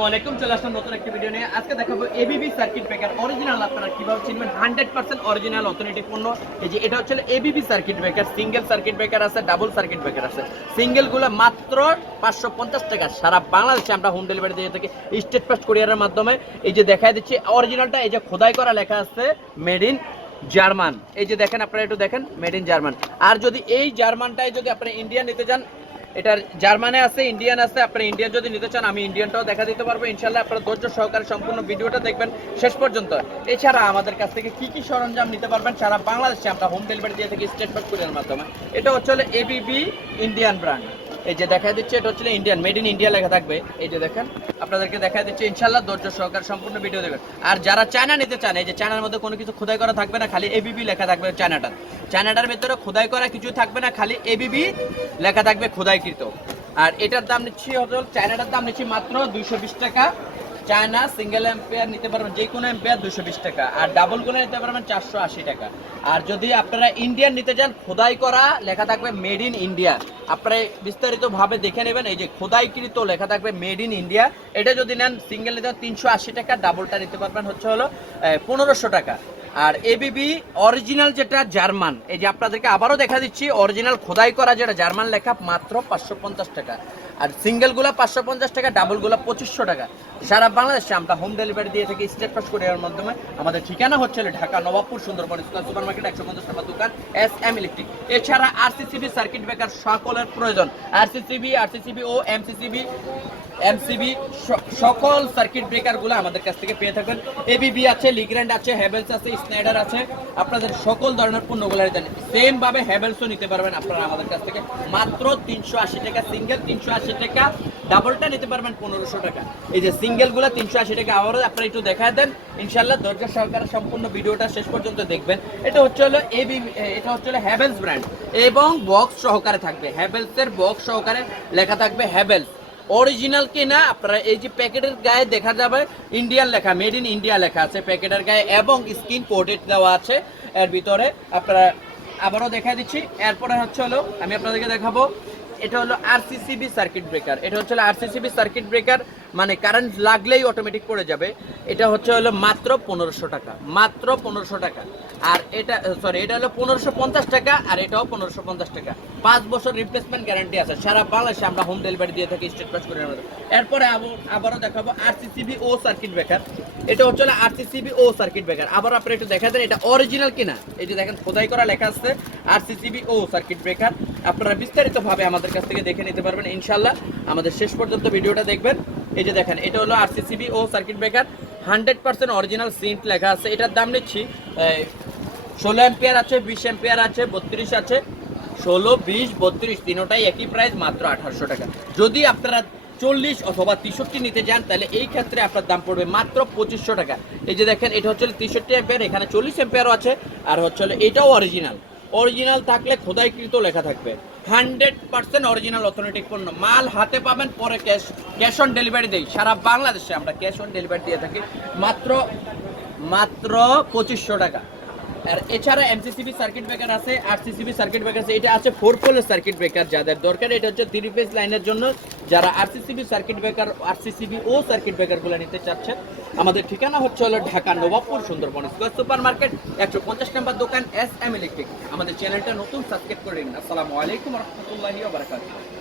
ওয়ালাইকুম, চলে আসলাম নতুন একটা ভিডিও নিয়ে। আজকে দেখাবো এবিবি সার্কিট ব্রেকার অরিজিনাল। আপনারা কিভাবে চিনবেন 100% অরিজিনাল অথেন্টিক পণ্য। এই যে এটা হচ্ছে ABB circuit breaker. Single circuit breaker আছে, ডাবল সার্কিট ব্রেকার আছে। সিঙ্গেল গুলো মাত্র 550 টাকা। সারা বাংলাদেশে আমরা হোম ডেলিভারি দিয়ে থাকি স্টেট ফাস্ট কুরিয়ারের মাধ্যমে। এই যে দেখাই দিচ্ছি অরিজিনালটা, এই যে খোদাই করা লেখা আছে মেড ইন জার্মান। এই যে দেখেন, আপনারা একটু দেখেন মেড ইন জার্মান। আর যদি এই জার্মানটাই যদি আপনি ইন্ডিয়া নিতে চান, এটার জার্মানে আছে, ইন্ডিয়ান আছে। আপনি ইন্ডিয়ান যদি নিতে চান আমি ইন্ডিয়ানটাও দেখা দিতে পারবো ইনশাল্লাহ। আপনারা ধৈর্য সহকারে সম্পূর্ণ ভিডিওটা দেখবেন শেষ পর্যন্ত। এছাড়া আমাদের কাছ থেকে কি কি সরঞ্জাম নিতে পারবেন সারা বাংলাদেশে আমরা হোম ডেলিভারি দিয়ে থাকি স্টেট ফাস্ট কুরিয়ারের মাধ্যমে। এটা হচ্ছে এবিবি ইন্ডিয়ান ব্র্যান্ড। এই যে দেখা দিচ্ছে এটা হচ্ছে ইন্ডিয়ান, মেড ইন ইন্ডিয়া লেখা থাকবে। এই যে দেখেন, আপনাদেরকে দেখা দিচ্ছে ইনশাল্লাহ। ধৈর্য সহকারে সম্পূর্ণ ভিডিও দেখবেন। আর যারা চায়না নিতে চান, এই যে চায়নার মধ্যে কোনো কিছু খোদাই করা থাকবে না, খালি এবিবি লেখা থাকবে। চায়নাটার ভিতরে খোদাই করা কিছু থাকবে না, খালি এবিবি লেখা থাকবে খোদাইকৃত। আর এটার দাম নিচ্ছি হচ্ছে, চায়নাটার দাম নিচ্ছি মাত্র 220 টাকা। চায়না সিঙ্গেল এম্পিয়ার নিতে পারবেন, যে কোনো এম্পিয়ার 220 টাকা। আর ডাবল গুলো নিতে পারবেন 480 টাকা। আর যদি আপনারা ইন্ডিয়ান নিতে চান, খোদাই করা লেখা থাকবে মেড ইন ইন্ডিয়া। আপনারা বিস্তারিতভাবে দেখে নেবেন, এই যে খোদাইকৃত লেখা থাকবে মেড ইন ইন্ডিয়া। এটা যদি নেন সিঙ্গেল নিতে 380 টাকা, ডাবলটা নিতে পারবেন হচ্ছে হলো 1500 টাকা। আর এবিবি অরিজিনাল যেটা জার্মান, এই যে আপনাদেরকে আবারও দেখা দিচ্ছি অরিজিনাল খোদাই করা যেটা জার্মান লেখা, মাত্র 550 টাকা। আর সিঙ্গেলগুলো 550 টাকা, ডাবলগুলো 2500 টাকা। সারা বাংলাদেশে আমরা হোম ডেলিভারি দিয়ে থাকি স্টেট ফাস্ট কুরিয়ারের মাধ্যমে। আমাদের ঠিকানা হচ্ছে ঢাকা নবাবপুর সুন্দরবন সুপার মার্কেট 150 নম্বর দোকান SM ইলেকট্রিক। এছাড়া আরসিসিবি সার্কিট ব্রেকার সকলের প্রয়োজন। আরসিসিবি ও এমসিবি সকল সার্কিট ব্রেকারগুলো আমাদের কাছ থেকে পেয়ে থাকবেন। এবিবি আছে, লিগ্র্যান্ড আছে, হ্যাভেলস আছে, স্নাইডার আছে। আপনাদের সকল ধরনের পণ্যগুলো সেম ভাবে হ্যাভেলসও নিতে পারবেন আপনারা আমাদের কাছ থেকে মাত্র 380 টাকা সিঙ্গেল, 380 টাকা ডাবলটা নিতে পারবেন 1500 টাকা। এই যে সিঙ্গেলগুলো 380 টাকা। আবারও আপনারা একটু দেখা দেন ইনশাআল্লাহ, ধৈর্য সহকারে সম্পূর্ণ ভিডিওটা শেষ পর্যন্ত দেখবেন। এটা হচ্ছে হ্যাভেলস ব্র্যান্ড এবং বক্স সহকারে থাকবে। হ্যাভেলসের বক্স সহকারে লেখা থাকবে হ্যাভেলস অরিজিনাল কিনা। আপনারা এই যে প্যাকেটের গায়ে দেখা যাবে ইন্ডিয়ান লেখা, মেড ইন ইন্ডিয়া লেখা আছে প্যাকেটের গায়ে, এবং স্ক্রিন কোডেড দেওয়া আছে এর ভিতরে। আপনারা আবারও দেখা দিচ্ছি। এরপরে হচ্ছে হলো আমি আপনাদেরকে দেখাবো, এটা হলো আরসিসিবি সার্কিট ব্রেকার। এটা হচ্ছে আরসিসিবি সার্কিট ব্রেকার, মানে কারেন্ট লাগলেই অটোমেটিক পড়ে যাবে। এটা হচ্ছে হলো মাত্র 1500 টাকা, মাত্র 1500 টাকা। আর এটা এটা হলো 1550 টাকা, আর এটাও 1550 টাকা। 5 বছর রিপ্লেসমেন্ট গ্যারান্টি আছে। সারা বাংলাদেশে আমরা হোম ডেলিভারি দিয়ে থাকি স্টেট ফাস্ট কুরিয়ারের মধ্যে। এরপরে আবারও দেখাবো আরসিসিবি ও সার্কিট ব্রেকার। এটা হচ্ছে আরসিসিবি ও সার্কিট ব্রেকার। আবার আপনারা একটু দেখা দেন এটা অরিজিনাল কিনা। এই যে দেখেন খোদাই করা লেখা আছে আরসিসিবি ও সার্কিট ব্রেকার। আপনারা বিস্তারিতভাবে আমাদের কাছ থেকে দেখে নিতে পারবেন ইনশাল্লাহ। আমাদের শেষ পর্যন্ত ভিডিওটা দেখবেন। এই যে দেখেন, এটা হলো আরসিসিবি ও সার্কিট ব্রেকার, 100% অরিজিনাল সিন্ট লেখা আছে। এটার দাম নিচ্ছি 16 এম্পিয়ার আছে, 20 এম্পিয়ার আছে, 32 আছে। 16, 20, 32 তিনোটাই একই প্রাইস, মাত্র 1800 টাকা। যদি আপনারা 40 অথবা 63 নিতে চান, তাহলে এই ক্ষেত্রে আপনার দাম পড়বে মাত্র 2500 টাকা। এই যে দেখেন, এটা হচ্ছে 63 এম্পিয়ার, এখানে 40 এম্পিয়ারও আছে। আর হচ্ছে এটাও অরিজিনাল। অরিজিনাল থাকলে খোদাইকৃত লেখা থাকবে। 100% অরিজিনাল অথেন্টিক পণ্য। মাল হাতে পাবেন, পরে ক্যাশ অন ডেলিভারি দেই। সারা বাংলাদেশে আমরা ক্যাশ অন ডেলিভারি দিয়ে থাকি মাত্র 2500 টাকা। আর এছাড়া এমসিসিবি সার্কিট ব্রেকার আছে, আরসিসিবি সার্কিট ব্রেকার আছে। এটা আছে 4 পোলের সার্কিট ব্রেকার যাদের দরকার। এটা হচ্ছে 3 ফেজ লাইনের জন্য। যারা আরসিসিবি সার্কিট ব্রেকার, আরসিসিবি ও সার্কিট ব্রেকারগুলো নিতে চাচ্ছেন, আমাদের ঠিকানা হচ্ছে ঢাকা নবাবপুর সুন্দরবন সুপার মার্কেট 150 নম্বর দোকান SM ইলেকট্রিক। আমাদের চ্যানেলটা নতুন সাবস্ক্রাইব করে নিন। আসসালামু আলাইকুম ওয়া রাহমাতুল্লাহি ওয়া বারাকাতুহু।